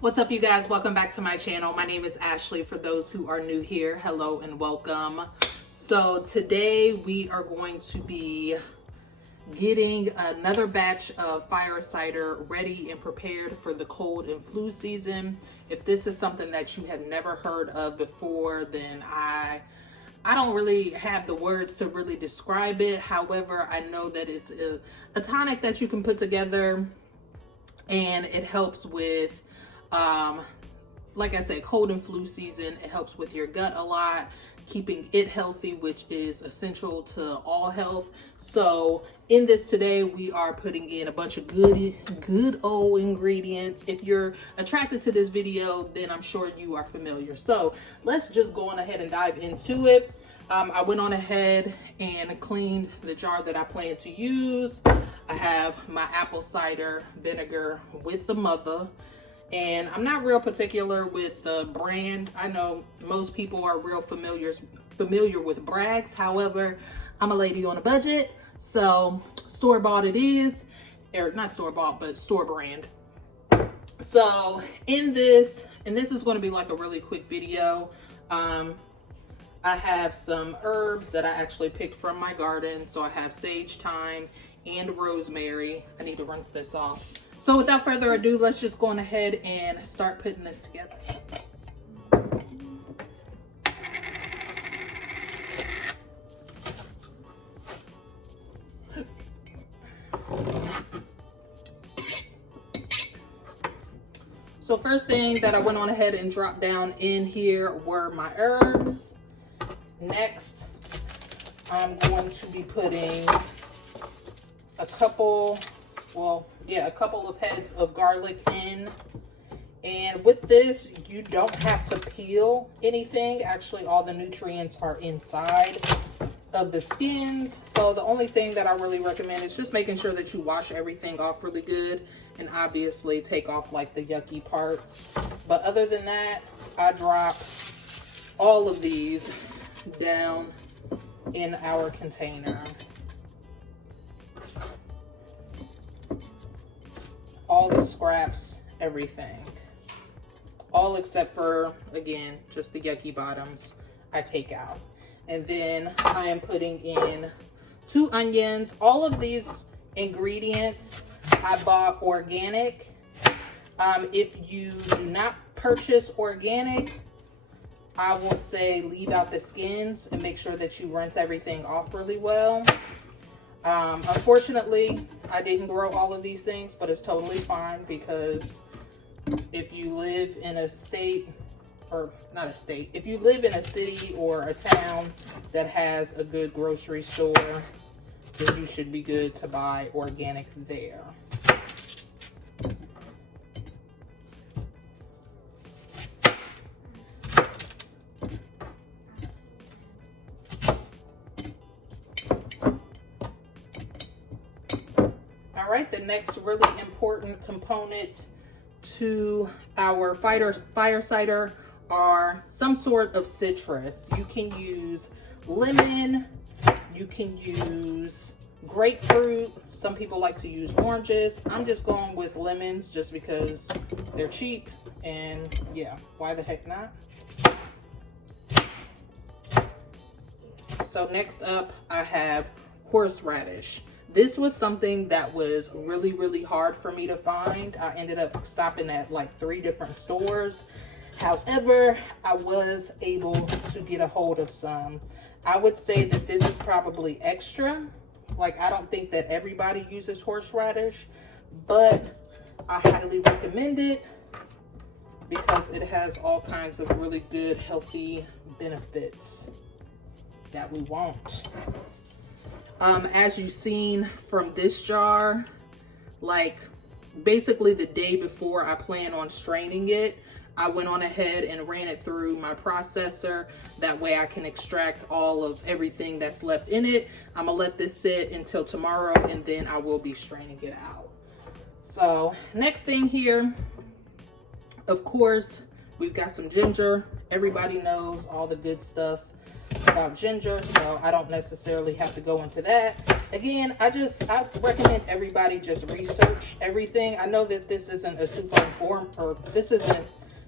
What's up, you guys? Welcome back to my channel. My name is Ashley. For those who are new here, hello and welcome. So today we are going to be getting another batch of Fire Cider ready and prepared for the cold and flu season. If this is something that you have never heard of before, then I don't really have the words to really describe it. However, I know that it's a tonic that you can put together, and it helps with like I said, cold and flu season. It helps with your gut a lot, keeping it healthy, which is essential to all health. So in this today, we are putting in a bunch of good old ingredients. If you're attracted to this video, then I'm sure you are familiar. So let's just go on ahead and dive into it. I went on ahead and cleaned the jar that I plan to use. I have my apple cider vinegar with the mother. And I'm not real particular with the brand. I know most people are real familiar with Bragg's. However, I'm a lady on a budget, so store-bought it is. Or not store-bought, but store brand. So in this, and this is going to be like a really quick video, I have some herbs that I actually picked from my garden. So I have sage, thyme, and rosemary. I need to rinse this off. So without further ado, let's just go on ahead and start putting this together. So first thing that I went on ahead and dropped down in here were my herbs. Next, I'm going to be putting a couple of heads of garlic in. And with this, you don't have to peel anything. Actually, all the nutrients are inside of the skins. So the only thing that I really recommend is just making sure that you wash everything off really good, and obviously take off like the yucky parts. But other than that, I drop all of these down in our container. All the scraps, everything. All except for, again, just the yucky bottoms I take out. And then I am putting in 2 onions. All of these ingredients I bought organic. If you do not purchase organic, I will say leave out the skins and make sure that you rinse everything off really well. Unfortunately, I didn't grow all of these things, but it's totally fine, because if you live in a state, or not a state, if you live in a city or a town that has a good grocery store, then you should be good to buy organic there. The next really important component to our fire cider are some sort of citrus. You can use lemon, you can use grapefruit. Some people like to use oranges. I'm just going with lemons just because they're cheap, and yeah, why the heck not? So next up, I have horseradish. This was something that was really hard for me to find. I ended up stopping at like 3 different stores. However, I was able to get a hold of some. I would say that this is probably extra. Like, I don't think that everybody uses horseradish, but I highly recommend it because it has all kinds of really good, healthy benefits that we want. As you've seen from this jar, like basically the day before I plan on straining it, I went on ahead and ran it through my processor. That way I can extract all of everything that's left in it. I'm gonna let this sit until tomorrow, and then I will be straining it out. So next thing here, of course, we've got some ginger. Everybody knows all the good stuff about ginger, so I don't necessarily have to go into that. Again, I recommend everybody just research everything. I know that this isn't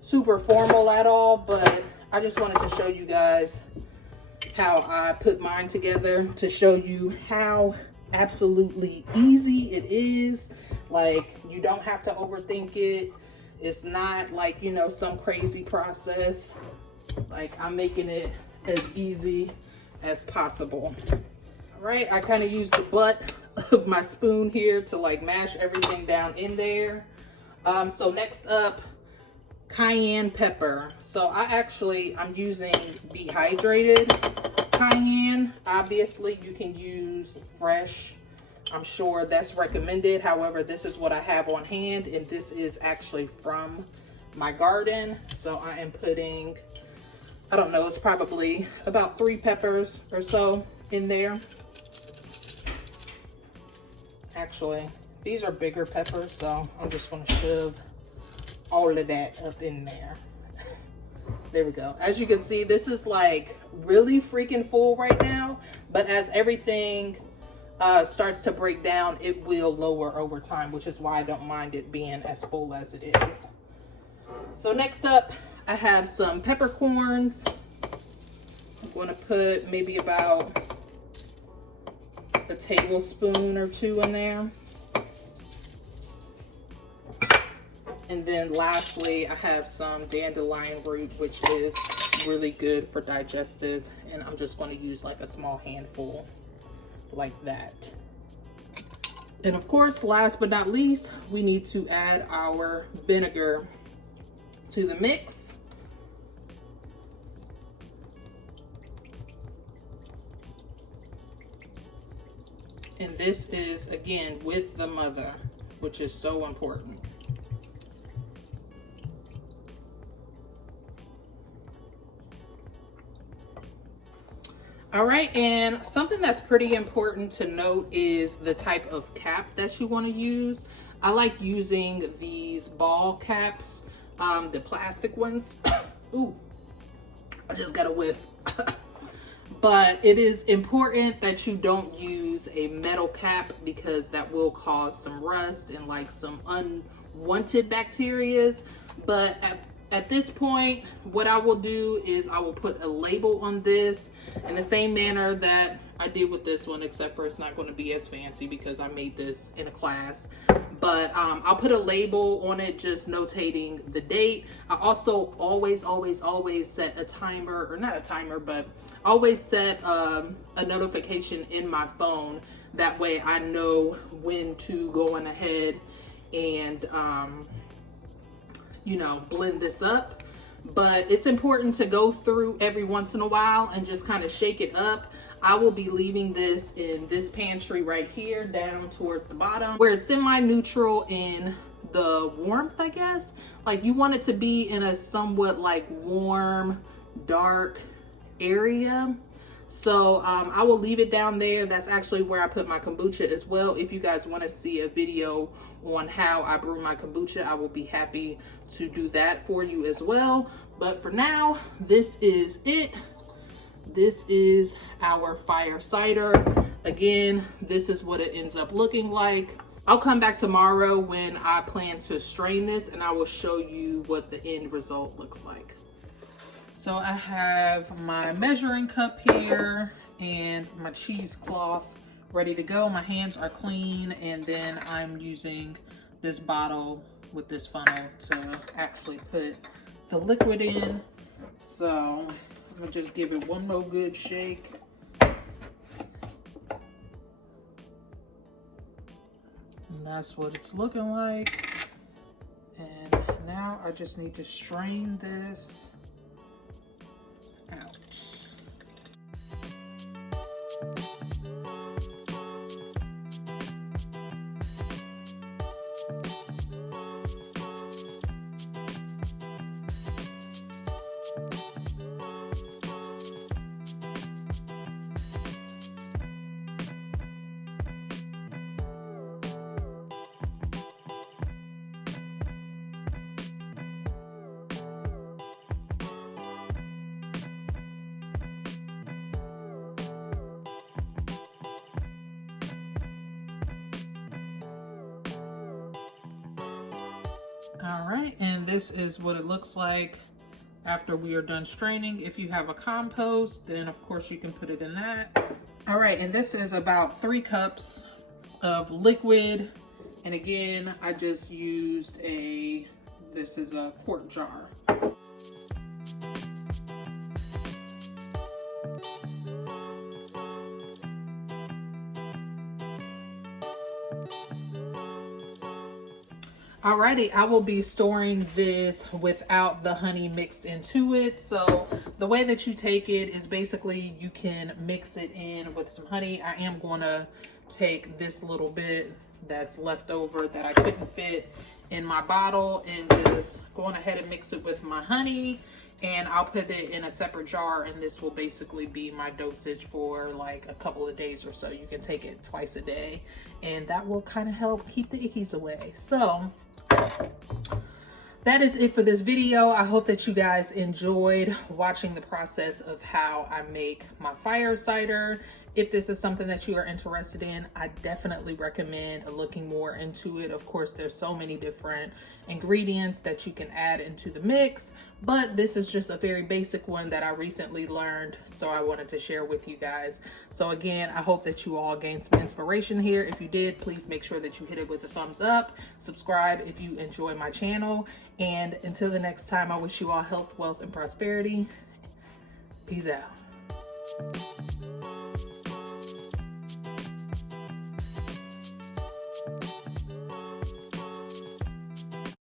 super formal at all, but I just wanted to show you guys how I put mine together to show you how absolutely easy it is. Like, you don't have to overthink it. It's not like, you know, some crazy process. Like, I'm making it as easy as possible. All right, I kind of use the butt of my spoon here to like mash everything down in there. So next up, cayenne pepper. So I'm using dehydrated cayenne. Obviously you can use fresh. I'm sure that's recommended. However, this is what I have on hand, and this is actually from my garden. So I am putting, I don't know, it's probably about 3 peppers or so in there. Actually, these are bigger peppers, so I'm just going to shove all of that up in there. There we go. As you can see, this is like really freaking full right now, but as everything starts to break down, it will lower over time, which is why I don't mind it being as full as it is. So next up, I have some peppercorns. I'm going to put maybe about a tablespoon or 2 in there. And then lastly, I have some dandelion root, which is really good for digestive. And I'm just going to use like a small handful like that. And of course, last but not least, we need to add our vinegar to the mix. And this is, again, with the mother, which is so important. All right, and something that's pretty important to note is the type of cap that you want to use. I like using these ball caps, the plastic ones. Ooh, I just got a whiff. But it is important that you don't use a metal cap, because that will cause some rust and like some unwanted bacterias. But at this point, what I will do is I will put a label on this in the same manner that I did with this one, except for it's not going to be as fancy because I made this in a class. But I'll put a label on it, just notating the date. I also always set a timer, or not a timer, but always set a notification in my phone. That way I know when to go on ahead and you know, blend this up. But it's important to go through every once in a while and just kind of shake it up. I will be leaving this in this pantry right here down towards the bottom, where it's semi-neutral in the warmth, I guess. Like, you want it to be in a somewhat like warm, dark area. So I will leave it down there. That's actually where I put my kombucha as well. If you guys want to see a video on how I brew my kombucha, I will be happy to do that for you as well. But for now, this is it. This is our fire cider. Again, this is what it ends up looking like. I'll come back tomorrow when I plan to strain this, and I will show you what the end result looks like. So I have my measuring cup here and my cheesecloth ready to go. My hands are clean, and then I'm using this bottle with this funnel to actually put the liquid in. So I'm gonna just give it one more good shake. And that's what it's looking like. And now I just need to strain this out. All right, and this is what it looks like after we are done straining. If you have a compost, then of course you can put it in that. All right, and this is about 3 cups of liquid. And again, I just used this is a quart jar. Alrighty, I will be storing this without the honey mixed into it. So the way that you take it is basically you can mix it in with some honey. I am going to take this little bit that's left over that I couldn't fit in my bottle and just going ahead and mix it with my honey, and I'll put it in a separate jar, and this will basically be my dosage for like a couple of days or so. You can take it twice a day, and that will kind of help keep the ickies away. So that is it for this video. I hope that you guys enjoyed watching the process of how I make my fire cider. If this is something that you are interested in, I definitely recommend looking more into it. Of course, there's so many different ingredients that you can add into the mix, but this is just a very basic one that I recently learned, so I wanted to share with you guys. So again, I hope that you all gained some inspiration here. If you did, please make sure that you hit it with a thumbs up, subscribe if you enjoy my channel, and until the next time, I wish you all health, wealth, and prosperity. Peace out.